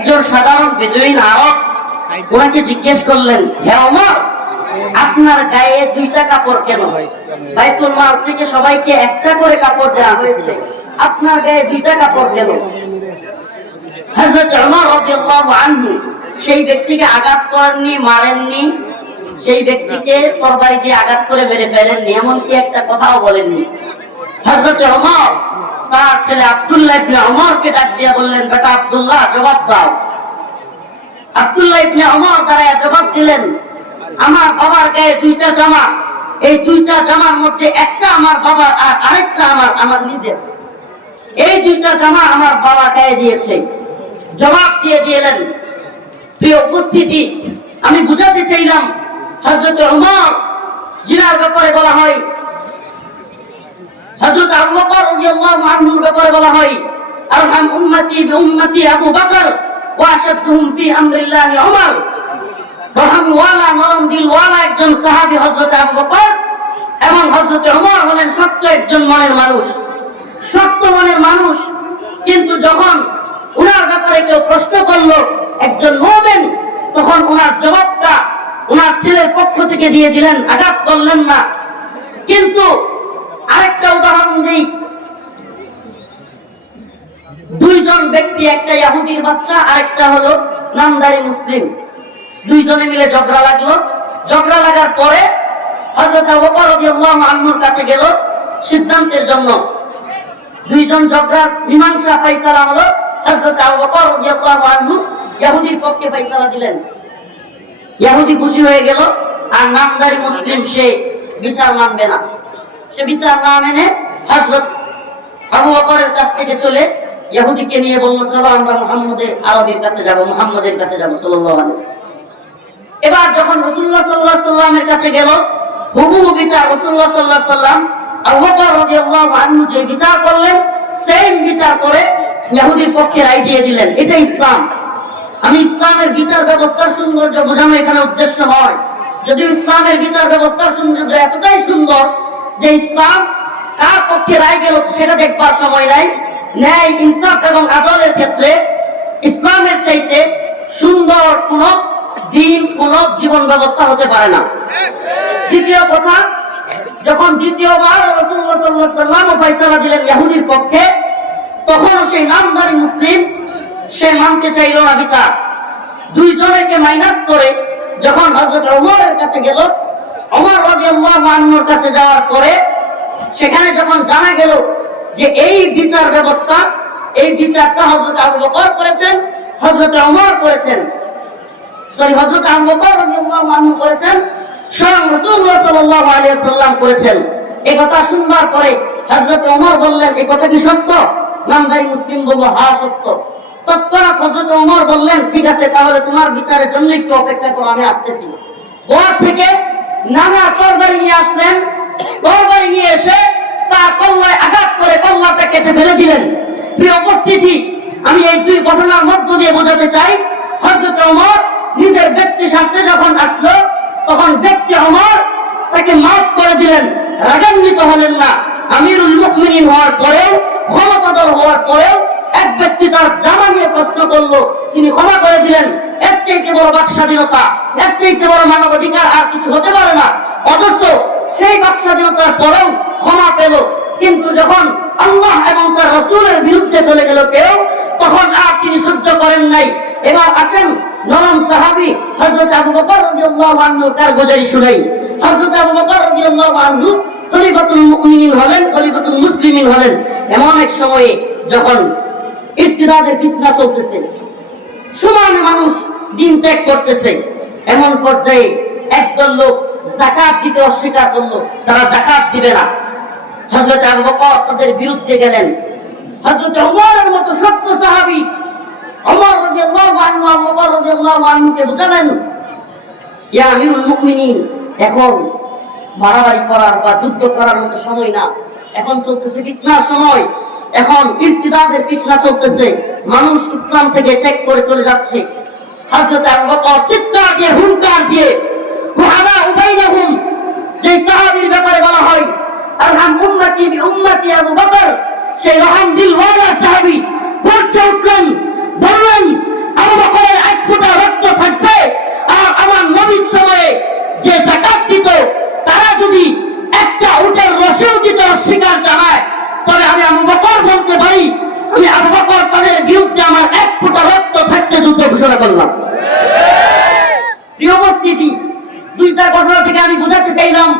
একজন সাধারণ বেজুইন আরব ওনাকে জিজ্ঞেস করলেন, হে ওমর, আপনার গায়ে দুইটা কাপড় কেন বাইতুল মাল থেকে সবাইকে একটা করে কাপড় দেওয়া হয়েছে। আপনার গায়ে দুইটা কাপড় কেন? হযরত ওমর রাদিয়াল্লাহু আনহু, সেই ব্যক্তিকে আঘাত করেননি, মারেননি, সেই ব্যক্তিকে তরবারি দিয়ে আঘাত করে মেরে ফেলেননি, এমনকি একটা কথাও বলেননি। হযরত ওমর তার ছেলে আব্দুল্লাহ ইবনে ওমরকে ডাক দিয়ে বললেন, বেটা আব্দুল্লাহ, জবাব দাও। আব্দুল্লাহ ইবনে ওমর দাঁড়ায় জবাব দিলেন, আমার বাবার গায়ে দুইটা জামা। এই দুইটা জামার মধ্যে একটা আমার বাবার আর আরেকটা আমার আমার নিজের। এই দুইটা জামা আমার বাবা গায়ে দিয়েছে। জবাব দিয়ে দিলেন, প্রিয় উপস্থিতি, আমি বুঝাতে চাইলাম হজরত উমর জিনার ব্যাপারে বলা হয় হযরত আবু বকর রাদিয়াল্লাহু আনহুর ব্যাপারে বলা হয়, আরহাম উম্মতি বিউম্মতি আবু বকর ওয়া আশাদুহুম ফি আমরিল্লাহি উমর। রহম ওয়ালা, নরম দিল ওয়ালা একজন সাহাবী হযরত আবু বকর এবং হযরত ওমর হলেন সত্য একজন মনের মানুষ। সত্য মনের মানুষ, কিন্তু যখন উনার ব্যাপারে কেউ প্রশ্ন করল একজন মুমিন, তখন উনার জবাবটা উনার ছেলের পক্ষ থেকে দিয়ে দিলেন, আঘাত করলেন না। কিন্তু আরেকটা উদাহরণ দিই। দুইজন ব্যক্তি, একটা ইহুদির বাচ্চা, আরেকটা হলো নামদারি মুসলিম। দুইজনে মিলে ঝগড়া লাগল। ঝগড়া লাগার পরে রাদিয়াল্লাহু আনহুর কাছে গেল সিদ্ধান্তের জন্য। দুইজন ঝগড়া মীমাংসা ফয়সালা হলো রাদিয়াল্লাহু আনহু ইহুদির পক্ষে ফয়সালা দিলেন। ইহুদি খুশি হয়ে গেল, আর নামদারি মুসলিম সে বিচার মানবে না। সে বিচার না মেনে হযরত আবু বকরের কাছ থেকে চলে ইহুদিকে নিয়ে বলল, চলো আমরা মুহাম্মদের আরবির কাছে যাব, মুহাম্মদের কাছে যাব। আলাইহি এবার যখন রাসূলুল্লাহ সাল্লাল্লাহু আলাইহি সাল্লামের কাছে গেল, হুবহু বিচার, রাসূলুল্লাহ সাল্লাল্লাহু আলাইহি সাল্লাম আবু বকর রাদিয়াল্লাহু আনহু যে বিচার করলেন, সেম বিচার করে ইহুদির পক্ষে রায় দিয়ে দিলেন। এটা ইসলাম। আমি ইসলামের বিচার ব্যবস্থার সৌন্দর্য বোঝানো এখানে উদ্দেশ্য নয়। যদিও ইসলামের বিচার ব্যবস্থার সৌন্দর্য এতটাই সুন্দর যে ইসলাম কার পক্ষে রায় গেল সেটা দেখবার সময় নাই। ন্যায়, ইনসাফ এবং আদলের ক্ষেত্রে ইসলামের চাইতে সুন্দর কোন দিন, কোন জীবন ব্যবস্থা হতে পারে না। দ্বিতীয় কথা, যখন দ্বিতীয়বার রসুল্লাহ সাল্লাহ সাল্লাম ফয়সালা দিলেন ইয়াহুদির পক্ষে, তখনও সেই নামদারি মুসলিম, সে মানতে চাইল না বিচার। দুইজনকে মাইনাস করে যখন হযরত ওমরের কাছে গেল ওমর রাদিয়াল্লাহু আনহুর কাছে যাওয়ার পরে সেখানে যখন জানা গেল যে এই বিচার ব্যবস্থা, এই বিচারটা হযরত আবু বকর করেছেন, হযরত ওমর করেছেন, সরি, হযরত আবু বকর রাদিয়াল্লাহু আনহু করেছেন, স্বয়ং রাসূলুল্লাহ সাল্লাল্লাহু আলাইহি সাল্লাম করেছেন। এই কথা শুনবার পরে হযরত ওমর বললেন এই কথা কি সত্য? নামদারি মুসলিম বলল হ্যাঁ সত্য। তৎক্ষণাৎ হযরত ওমর বললেন, ঠিক আছে, তাহলে তোমার বিচারের জন্য একটু অপেক্ষা করো, আমি আসতেছি। ঘর থেকে নানা তরবারি নিয়ে আসলেন। তরবারি নিয়ে এসে তার কল্লায় আঘাত করে কল্লাটা কেটে ফেলে দিলেন। প্রিয় উপস্থিতি, আমি এই দুই ঘটনার মধ্য দিয়ে বোঝাতে চাই। হযরত ওমর নিজের ব্যক্তি স্বার্থে যখন আসলো, তখন ব্যক্তি ওমর তাকে মাফ করে দিলেন। রাগান্বিত হলেন না। আমিরুল মুকমিনিন হওয়ার পরেও, ক্ষমতাধর হওয়ার পরেও এক ব্যক্তি তার জামা নিয়ে প্রশ্ন করল। তিনি ক্ষমা করে দিলেন। এর চাইতে বড় বাক স্বাধীনতা এর চাইতে বড় মানবাধিকার আর কিছু হতে পারে না। অথচ সেই বাক স্বাধীনতার পরেও ক্ষমা পেল। কিন্তু যখন আল্লাহ এবং তার রসুলের বিরুদ্ধে চলে গেল কেউ, তখন আর তিনি সহ্য করেন নাই। এবার আসেন নরম সাহাবি হযরত আবু বকর রাদিয়াল্লাহু আনহু তার গোজারি শুনাই। হযরত আবু বকর রাদিয়াল্লাহু আনহু খলিফাতুল মুমিনিন হলেন, খলিফাতুল মুসলিমিন হলেন। এমন এক সময়ে যখন ইত্তিদাদের ফিতনা চলতেছে, সমান মানুষ দিন ত্যাগ করতেছে। এমন পর্যায়ে একদল লোক জাকাত দিতে অস্বীকার করল, তারা জাকাত দিবে না। হযরত আবু তাদের বিরুদ্ধে গেলেন। হযরত ওমরের মতো সত্য সাহাবী ওমর রাদিয়াল্লাহু আনহু রাদিয়াল্লাহু আনহুকে বুঝালেন, ইয়া আমিরুল মুমিনিন, এখন মারামারি করার বা যুদ্ধ করার মতো সময় না। এখন চলতেছে ফিতনার সময়। এখন ইর্তিদাদের ফিতনা চলতেছে। মানুষ ইসলাম থেকে ত্যাগ করে চলে যাচ্ছে। হযরত আবু বকর চিৎকার দিয়ে, হুঙ্কার দিয়ে ওহানা উবাইনাহুম যে সাহাবীর ব্যাপারে বলা হয়, আরহাম উম্মতি বি উম্মতি আবু বকর, সেই রহম দিলওয়ালা সাহাবী পড়ছে উঠলেন, বললেন, আবু বকরের এক ফোঁটা রক্ত থাকবে আর আমার নবীর সময়ে যে জাকাত দিত, তারা যদি একটা উটের রসেও দিতে অস্বীকার জানায়, তবে আমি আবু বকর বলতে পারি আমি আবু বকর তাদের বিরুদ্ধে করলাম প্রিয় উপস্থিতি, দুইটা ঘটনা থেকে আমি বোঝাতে চাইলাম।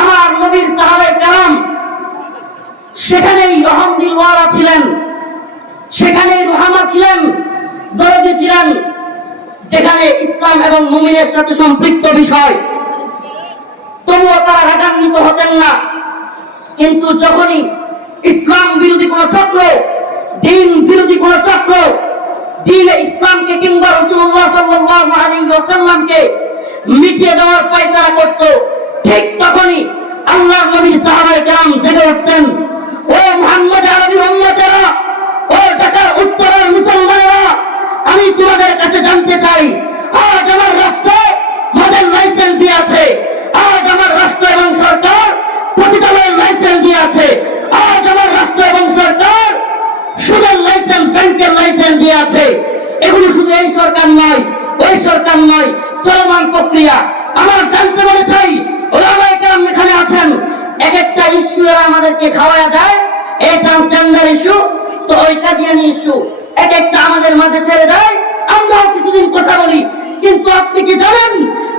আমার নবীর সাহাবায় কালাম সেখানেই রহমদিলওয়ালা ছিলেন। সেখানেই রোহামা ছিলেন, দরদি ছিলেন, যেখানে ইসলাম এবং মুমিনের সাথে সম্পৃক্ত বিষয়। তবুও তারা রাগান্বিত হতেন না। কিন্তু যখনই ইসলাম বিরোধী কোনো চক্র, দিন বিরোধী কোনো চক্র দিন ইসলামকে, কিংবা রসুল্লাহ সাল্লাল্লাহু আলাইহি ওয়াসাল্লামকে মিটিয়ে দেওয়ার পায়তারা করত, ঠিক তখনই আল্লাহ নবীর সাহাবায়ে কেরাম জেগে উঠতেন, ও মুহাম্মদ আরবির উম্মতেরা, ও ঢাকার উত্তরের মুসলমানেরা, আমি তোমাদের কাছে জানতে চাই, আজ আমার রাষ্ট্র মডেল লাইসেন্স দিয়ে আছে আজ আমার রাষ্ট্র এবং সরকার পতিতালয়ের লাইসেন্স দিয়ে আছে আজ আমার রাষ্ট্র এবং সরকার সুদের লাইসেন্স ব্যাংকের লাইসেন্স দিয়ে আছে। এগুলো শুধু এই সরকার নয়, ওই সরকার নয়, চলমান প্রক্রিয়া। আমার জানতে মনে চাই কেরাম এখানে আছেন। এক একটা ইস্যু আমাদেরকে খাওয়ায়া দেয়, এই ট্রান্সজেন্ডার ইস্যু তো ওইটা দিয়ে ইস্যু এক একটা আমাদের মাঝে ছেড়ে দেয়, আমরাও কিছুদিন কথা বলি। কিন্তু আপনি কি জানেন,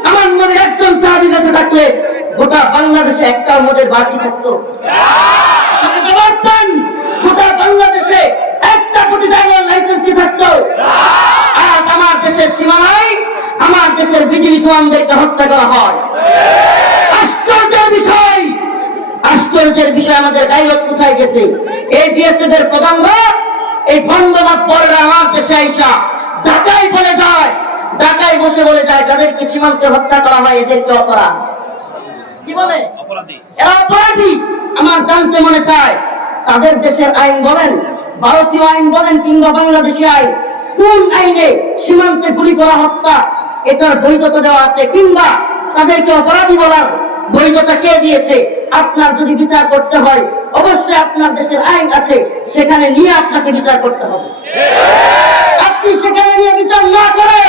আমার মনে একজন সাহাবি বেঁচে থাকলে গোটা বাংলাদেশে একটা আমাদের বাকি থাকতো? জবাব দেন, গোটা বাংলাদেশে একটা প্রতিদানের লাইসেন্স কি থাকতো আজ আমার দেশের সীমানায় আমার দেশের জওয়ানদেরকে হত্যা করা হয়। আশ্চর্যের বিষয় আশ্চর্যের বিষয় আমাদের কোথায় গেছে? এই বিএসএফ এর এই পরেরা আমার দেশে আইসা ঢাকায় বলে যায় ঢাকায় বসে বলে যায় যাদেরকে সীমান্তে হত্যা করা হয় এদেরকে অপরাধ। কি বলে? এরা অপরাধী। আমার জানতে মনে চায় তাদের দেশের আইন বলেন ভারতীয় আইন বলেন কিংবা বাংলাদেশি আইন কোন আইনে সীমান্তে গুলি করা, হত্যা, এটার বৈধতা দেওয়া আছে কিংবা তাদেরকে অপরাধী বলার বৈধতা কে দিয়েছে? আপনার যদি বিচার করতে হয়, অবশ্যই আপনার দেশের আইন আছে, সেখানে নিয়ে আপনাকে বিচার করতে হবে। আপনি সেখানে নিয়ে বিচার না করে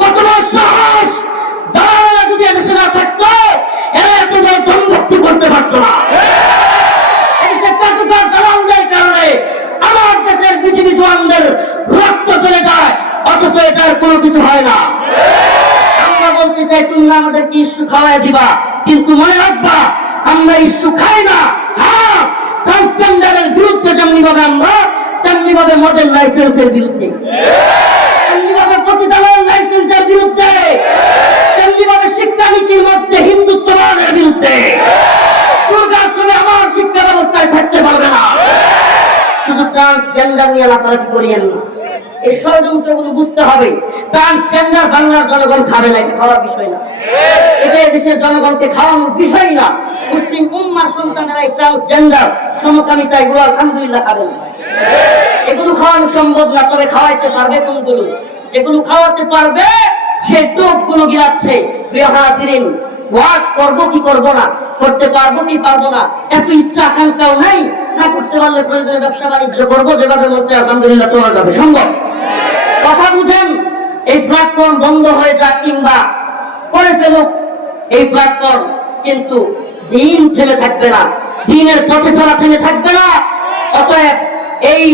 কত সাহস দালালেরা যদি এদেশে না থাকতো, এরা এত বড় ধনভক্তি করতে পারতো না। এদেশে চাটুকার দালালদের কারণে আমার দেশের পৃথিবী জওয়ানদের রক্ত চলে যায়, অথচ এটার কোনো কিছু হয় না। আমরা বলতে চাই, তুমি আমাদেরকে ইস্যু খাওয়াই দিবা, কিন্তু মনে রাখবা, আমরা ইস্যু খাই না। হ্যাঁ ট্রান্সজেন্ডারের বিরুদ্ধে যেমনি ভাবে আমরা তেমনি ভাবে মডেল লাইসেন্সের বিরুদ্ধে। বিরুদ্ধে। আমার শিক্ষা ব্যবস্থায় থাকতে পারবে না। শুধু ট্রান্সজেন্ডার নিয়ে লাফালাফি করিয়েন না। এই ষড়যন্ত্রগুলো বুঝতে হবে। ট্রান্সজেন্ডার বাংলার জনগণ খাবে না, এটা খাওয়ার বিষয় না। এটা দেশের জনগণকে খাওয়ানোর বিষয় না। মুসলিম উম্মার সন্তানেরা ট্রান্সজেন্ডার সমকামিতা এগুলো আলহামদুলিল্লাহ খাবে না। এগুলো খাওয়ানো সম্ভব না, তবে খাওয়াইতে পারবে কোনগুলো? যেগুলো খাওয়াতে পারবে, সে টোপগুলো গিলাচ্ছে। প্রিয় হাজিরিন, ওয়াজ করব কি করব না? করতে পারব কি পারব না? এত ইচ্ছা আকাঙ্ক্ষাও নাই। না করতে পারলে প্রয়োজনে ব্যবসা বাণিজ্য করব, যেভাবে মধ্যে আলহামদুলিল্লাহ চলা যাবে। সম্ভব? কথা বুঝেন, এই প্ল্যাটফর্ম বন্ধ হয়ে যাক কিংবা করে ফেলুক, এই প্ল্যাটফর্ম কিন্তু দিন থেমে থাকবে না, দিনের পথে চলা থেমে থাকবে না। অতএব এই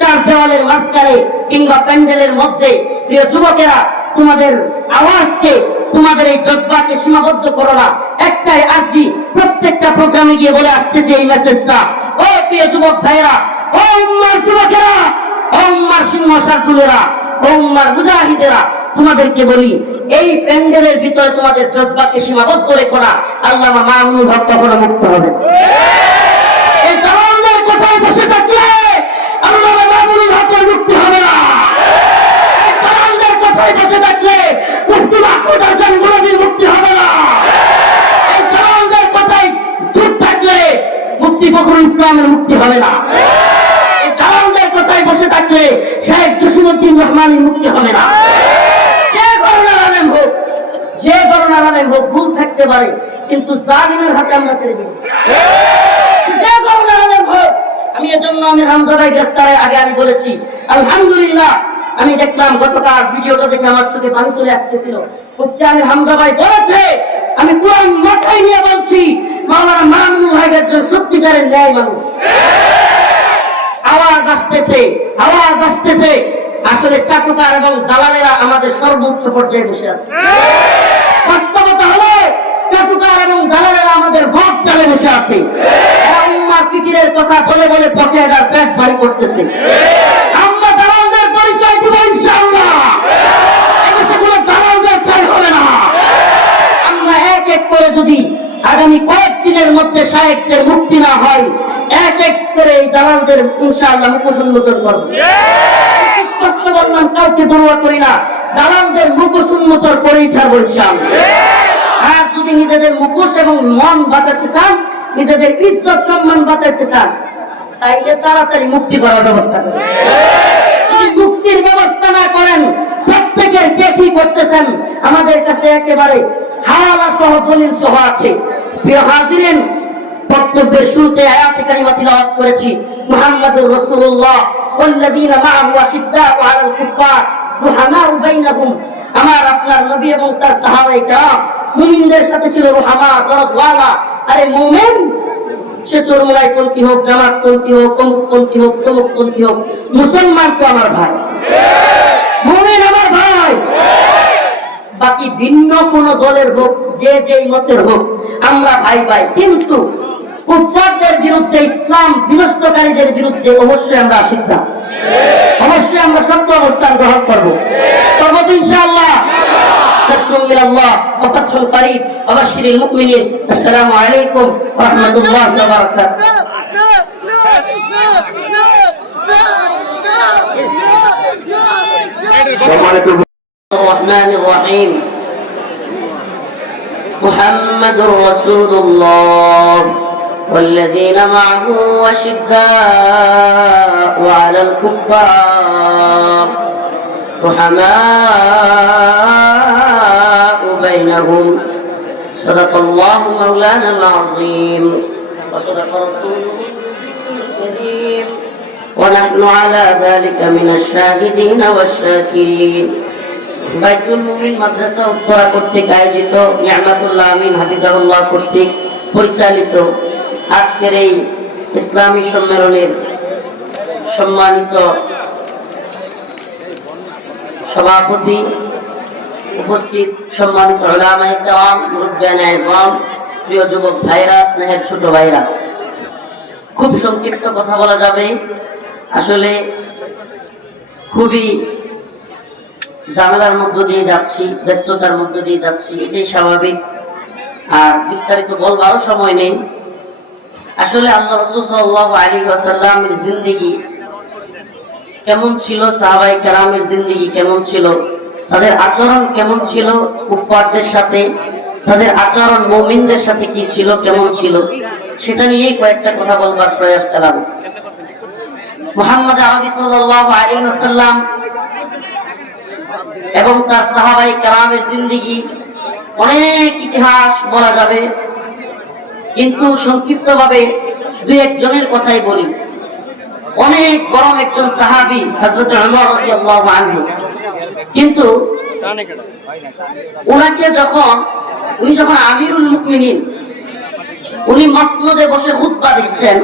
চার দেওয়ালের মাঝখানে কিংবা প্যান্ডেলের মধ্যে, প্রিয় যুবকেরা, তোমাদের আওয়াজকে, তোমাদের এই জজবাকে সীমাবদ্ধ করো না। একটাই আর্জি, প্রত্যেকটা প্রোগ্রামে গিয়ে বলে আসতেছে এই মেসেজটা প্রিয় যুবক ভাইয়েরা, ও উম্মার যুবকেরা মুজাহিদেরা, তোমাদেরকে বলি, এই প্যান্ডেলের ভিতরে তোমাদের জজবাকে সীমাবদ্ধ রেখো না আল্লাহ মুক্ত হবে কোথায় বসে থাকলে মুক্তি হবে না। কোথায় বসে হবে ইসলামের মুক্তি হবে না। দালালদের কোথায় বসে থাকলে শেখ জসিমুদ্দিন রহমানের মুক্তি হবে না। যে করোনার আলেম হোক যে করোনার আলেম হোক ভুল থাকতে পারে কিন্তু জালিমের হাতে আমরা ছেড়ে দিব। যে করোনার আলেম হোক আমি এর জন্য আমি ভাই গ্রেফতারের আগে আমি বলেছি আলহামদুলিল্লাহ আমি দেখলাম গতকাল ভিডিওটা দেখে আমার চোখে পানি চলে আসতেছিল। মুফতি হামজা ভাই বলেছে আমি কোরআন মাথায় নিয়ে বলছি মাওলানা মামুনুল ভাই একজন সত্যিকারের ন্যায় মানুষ। আওয়াজ আসতেছে আওয়াজ আসতেছে। আসলে চাকুকার এবং দালালেরা আমাদের সর্বোচ্চ পর্যায়ে বসে আছে। বাস্তবতা হলো চাটুকার এবং দালালেরা আমাদের ভোট চালে বসে আছে। এরা উম্মার ফিকিরের কথা বলে বলে পটে আর পেট ভারী করতেছে আমরা দালালদের পরিচয় দিব ইনশাআল্লাহ এদেশে কোনো দালালদের ঠাই হবে না আমরা এক এক করে যদি আগামী মধ্যে সাহেবদের মুক্তি না হয় এক এক করে এই দালালদের ইনশাআল্লাহ করব। স্পষ্ট বললাম কাউকে করি না। দালালদের মুখোশ উন্মোচন করেই ছাড়বো ইনশাআল্লাহ। আর যদি নিজেদের মুখোশ এবং মন বাঁচাতে চান নিজেদের ইজ্জত সম্মান বাঁচাতে চান তাইলে তাড়াতাড়ি মুক্তি করার ব্যবস্থা করেন। যদি মুক্তির ব্যবস্থা না করেন প্রত্যেকের কে কি করতেছেন আমাদের কাছে একেবারে হাওয়ালা সহ দলিল সহ আছে। প্রিয় হাজিরেন বক্তব্যের শুরুতে আয়াতে কারিমা তিলাওয়াত করেছি। মুহাম্মাদুর রাসূলুল্লাহ, ওয়াল্লাযীনা মাআহু আশিদ্দাউ আলাল কুফফার, রুহামাউ বাইনাহুম। আমার আপনার নবী এবং তার সাহাবায়ে কেরাম, মুমিনদের সাথে ছিল রুহামা, দরদওয়ালা। আরে মুমিন, সে চরমুলাই পন্থী হোক, জামাত পন্থী হোক, অমুক পন্থী হোক, তমুক পন্থী হোক, মুসলমান তো আমার ভাই। মুমিন আমার ভাই। বাকি ভিন্ন কোন দলের হোক, যে যেই মতের হোক, আমরা ভাই ভাই, কিন্তু কুফফারদের বিরুদ্ধে ইসলাম বিনষ্টকারীদের বিরুদ্ধে অবশ্যই আমরা সিদ্ধা অবশ্যই আমরা সত্য অবস্থান গ্রহণ করব করব তো ইনশাআল্লাহ نصر من الله وفتح قريب وبشر المؤمنين السلام عليكم ورحمة الله وبركاته সম্মানিত الرحمن الرحيم محمد رسول الله والذين معه وشداء على الكفار رحماء بينهم صدق الله مولانا العظيم وصدق رسوله الكريم ونحن على ذلك من الشاهدين والشاكرين বাইতুল মুমিন মাদ্রাসা উত্তরা কর্তৃক আয়োজিত নিয়ামাতুল্লাহ আমিন হাফিজাহুল্লাহ কর্তৃক পরিচালিত আজকের এই ইসলামী সম্মেলনের সম্মানিত সভাপতি, উপস্থিত সম্মানিত প্রিয় যুবক ভাইরা স্নেহের ছোট ভাইরা খুব সংক্ষিপ্ত কথা বলা যাবে। আসলে খুবই ঝামেলার মধ্য দিয়ে যাচ্ছি, ব্যস্ততার মধ্য দিয়ে যাচ্ছি, এটাই স্বাভাবিক। আর বিস্তারিত বলবারও সময় নেই। আসলে আল্লাহ রসুল সাল্লাহ আলী আসাল্লামের জিন্দিগি কেমন ছিল? সাহাবাই কেরামের জিন্দিগি কেমন ছিল? তাদের আচরণ কেমন ছিল? কুফফারদের সাথে, তাদের আচরণ মমিনদের সাথে কি ছিল? কেমন ছিল? সেটা নিয়েই কয়েকটা কথা বলবার প্রয়াস চালাবো। মোহাম্মদ আরবি সাল্লাহ আলী আসাল্লাম এবং তার সাহাবাই কালামের জিন্দিগি অনেক ইতিহাস বলা যাবে। কিন্তু সংক্ষিপ্তভাবে দু একজনের কথাই বলি। অনেক গরম একজন সাহাবি হজরত কিন্তু ওনাকে যখন, উনি যখন আমিরুল মুমিনিন, উনি মসনদে বসে খুতবা দিচ্ছেন